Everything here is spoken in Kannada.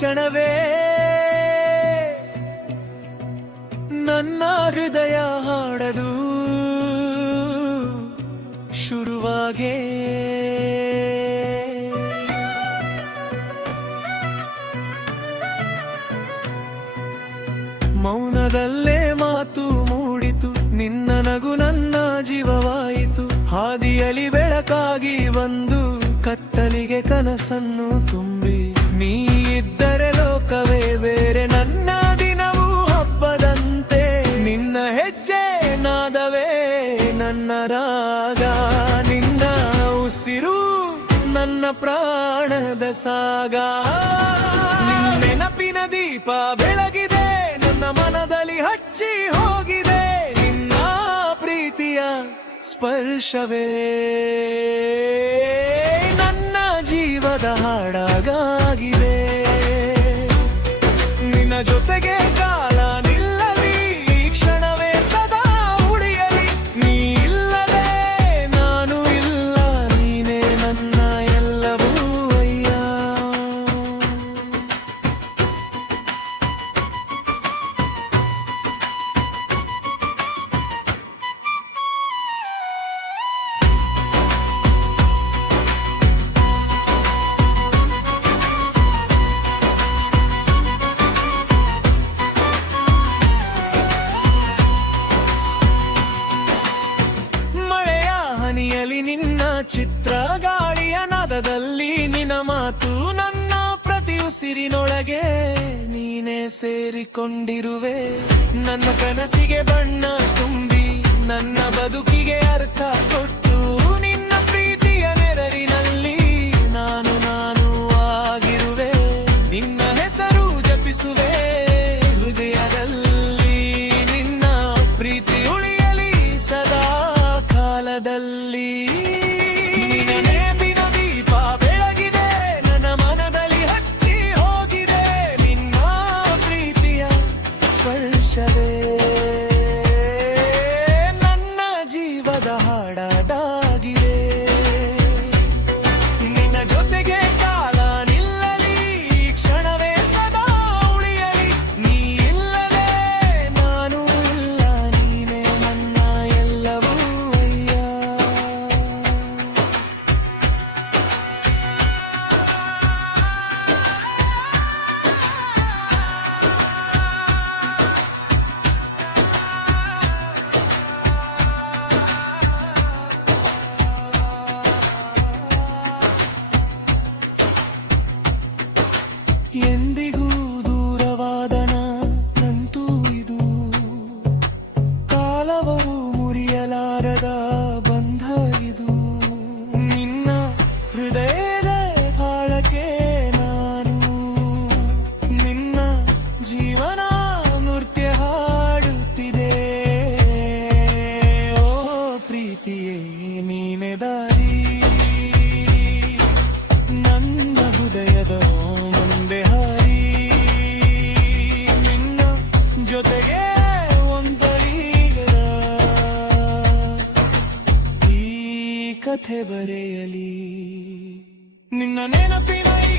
ಕ್ಷಣವೇ ನನ್ನ ಹೃದಯ ಹಾಡಲು ಶುರುವಾಗೆ. ಮೌನದಲ್ಲೇ ಮಾತು ಮೂಡಿತು, ನಿನ್ನ ನಗು ನನ್ನ ಜೀವವಾಯಿತು. ಹಾದಿಯಲ್ಲಿ ಬೆಳಕಾಗಿ ಬಂದು ಕತ್ತಲಿಗೆ ಕನಸನ್ನು ತುಂಬಿ, ನೀ ಇದ್ದರೆ ಲೋಕವೇ ಬೇರೆ. ನನ್ನ ದಿನವೂ ಹಬ್ಬದಂತೆ, ನಿನ್ನ ಹೆಜ್ಜೆ ನಾದವೇ ನನ್ನ ರಾಗ. ನಿನ್ನ ಉಸಿರು ನನ್ನ ಪ್ರಾಣದ ಸಾಗ. ನೆನಪಿನ ದೀಪ ಬೆಳಗಿದೆ, ನನ್ನ ಮನದಲ್ಲಿ ಹಚ್ಚಿ ಹೋಗಿದೆ. ನಿನ್ನ ಪ್ರೀತಿಯ ಸ್ಪರ್ಶವೇ ನನ್ನ ಜೀವದ ಹಾಡಾಗಿದೆ. ನಿನ್ನ ಜೊತೆಗೆ ಕಾಲ ನಿಲ್ಲಲಿ, ಈ ಕ್ಷಣವೇ ಸದಾ ಉಳಿಯಲಿ. ನೀ ಇಲ್ಲದೆ ನಾನು ಇಲ್ಲ, ನೀನೇ ನನ್ನ ಎಲ್ಲವೂ ಅಯ್ಯ. ಹನಿಯಲಿ ನಿನ್ನ ಚಿತ್ರ, ಗಾಳಿಯ ನಾದದಲ್ಲಿ ನಿನ್ನ ಮಾತು. ನನ್ನ ಪ್ರತಿ ಉಸಿರಿನೊಳಗೆ ನೀನೇ ಸೇರಿಕೊಂಡಿರುವೆ. ನನ್ನ ಕನಸಿಗೆ ಬಣ್ಣ ತುಂಬಿ, ನನ್ನ ಬದುಕಿಗೆ ಅರ್ಥ ಕೊಟ್ಟು, ನಿನ್ನ ಪ್ರೀತಿಯ ನೆರಳಿನಲ್ಲಿ ನಾನು ಆಗಿರುವೆ. ನಿನ್ನ ಹೆಸರು ಜಪಿಸುವೆ ಹೃದಯದಲ್ಲಿ, ನಿನ್ನ ಪ್ರೀತಿ ಉಳಿಯಲಿ ಸದಾ ಕಾಲದಲ್ಲಿ. ನಿನ್ನ ನೆನಪಿನ ದೀಪ ಬೆಳಗಿದೆ, ನನ್ನ ಮನದಲ್ಲಿ ಹಚ್ಚಿ ಹೋಗಿದೆ. ನಿನ್ನ ಪ್ರೀತಿಯ ಸ್ಪರ್ಶವೇ ನನ್ನ ಜೀವದ ಹಾಡಾಗಿದೆ. ನಿನ್ನ ಜೊತೆಗೆ ಕಾಲ ನಿಲ್ಲಲಿ, ಈ ಕ್ಷಣವೇ ಸದಾ ಉಳಿಯಲಿ. ನೀ ಇಲ್ಲದೆ ನಾನು ಇಲ್ಲ, ನೀನೇ ನನ್ನ ಎಲ್ಲವೂ ಅಯ್ಯ. ಎಂದಿಗೂ ದೂರವಾದನ ನಂತೂ ಇದು, ಕಾಲವರು ಮುರಿಯಲಾರದ ಬಂಧ ಇದು. ನಿನ್ನ ಹೃದಯದ ತಾಳಕ್ಕೆ ನಾನು, ನಿನ್ನ ಜೀವನ ನೃತ್ಯ ಹಾಡುತ್ತಿದೆ. ಓ ಪ್ರೀತಿಯೇ ನೀನೆ ದಾರಿ, ನನ್ನ ಹೃದಯದ ಮುಂದೆ ಹಾರಿ. ನಿನ್ನ ಜೊತೆಗೆ ಒಂದಳೀಗದ ಈ ಕಥೆ ಬರೆಯಲಿ. ನಿನ್ನ ನೆನಪಿನ ಈ